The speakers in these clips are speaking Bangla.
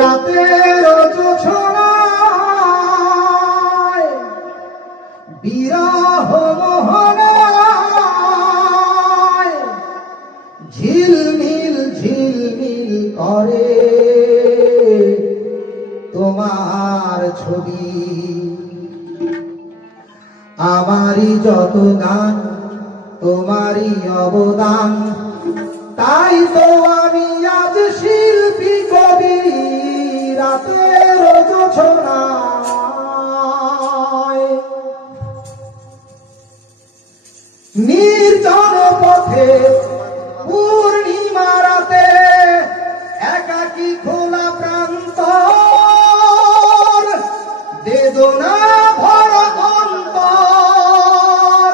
রাতের জোছনায় বিরহ মোহনায় ঝিলমিল ঝিলমিল করে তোমার ছবি। আমারই যত গান তোমারই অবদান, তাই তো আমি আজ শিল্পী কবি। রাতের জোছনায় নির্জন পথে পূর্ণিমা রাতে একাকী খোলা প্রান্তর, বেদনা ভরা অন্তর।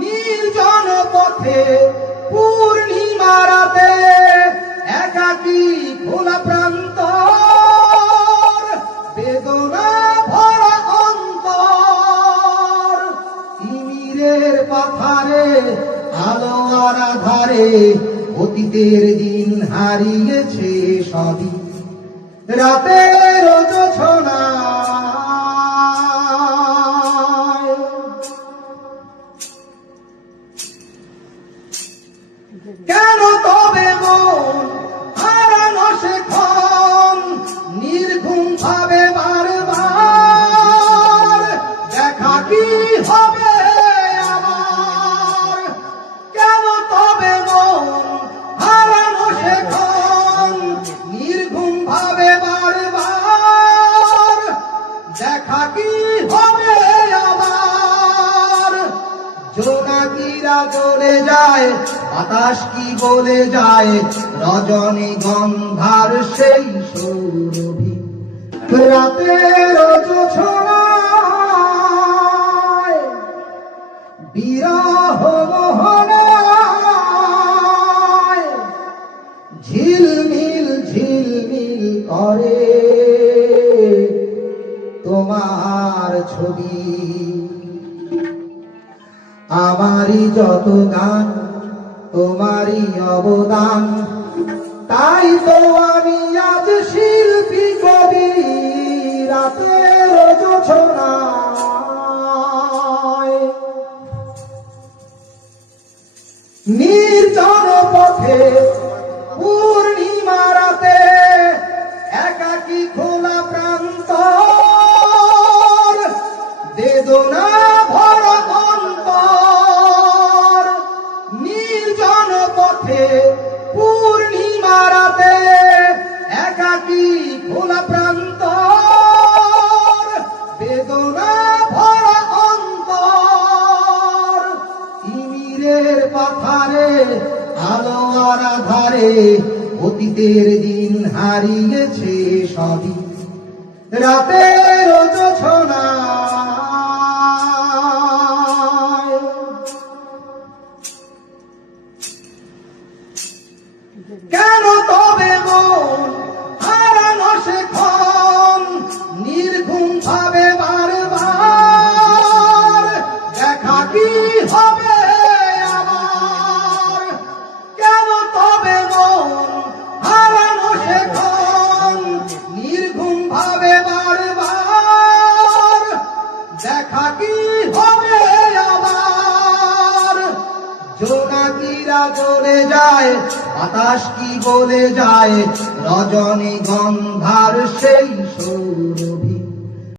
নির্জন পথে পূর্ণিমা রাতে একাকী খোলা প্রান্তর, বেদনা ভরা অন্তর। তিমিরের পাথারে আলো আর আধারে অতীতের দিন হারিয়েছে সবই। রাতের জোছনায় কেন তবে মন হারানো সেক্ষণ নির্ঘুম ভাবে বারবার? দেখা কি হবে আবার? কেন তবে মন হারানো সেক্ষণ নির্ঘুম ভাবে বারবার? দেখা কি হবে আবার? জোনাকিরা জ্বলে যায়, বাতাস কি বলে যায়, রজনী গন্ধার সেই সৌরভী। রাতের জোছনায় বিরহ মোহনায় ঝিলমিল ঝিলমিল করে তোমার ছবি। আমারই যত গান তোমারই অবদান, তাই তো আমি আজ শিল্পী কবি। রাতের জোছনায় নির্জন পথে পূর্ণিমা রাতে একাকী খোলা প্রান্তর, বেদনা ভরা অন্তর। নির্জন পথে পূর্ণিমা রাতে একাকী খোলা প্রান্তর, বেদনা ভরা অন্তর। তিমিরের পাথারে আলো আর আধারে অতীতের দিন হারিয়েছে সবই। রাতের জোছনায় কেন তবে মন হারানো সেক্ষণ নির্ঘুম ভাবে বারবার? দেখা কি হবে আবার? কেন তবে মন হারানো সেক্ষণ নির্ঘুম ভাবে বারবার? দেখা কি হবে আবার? জোনাকিরা জ্বলে যায়, বাতাস কি বলে যায়, রজনী গন্ধার সেই সৌরভী।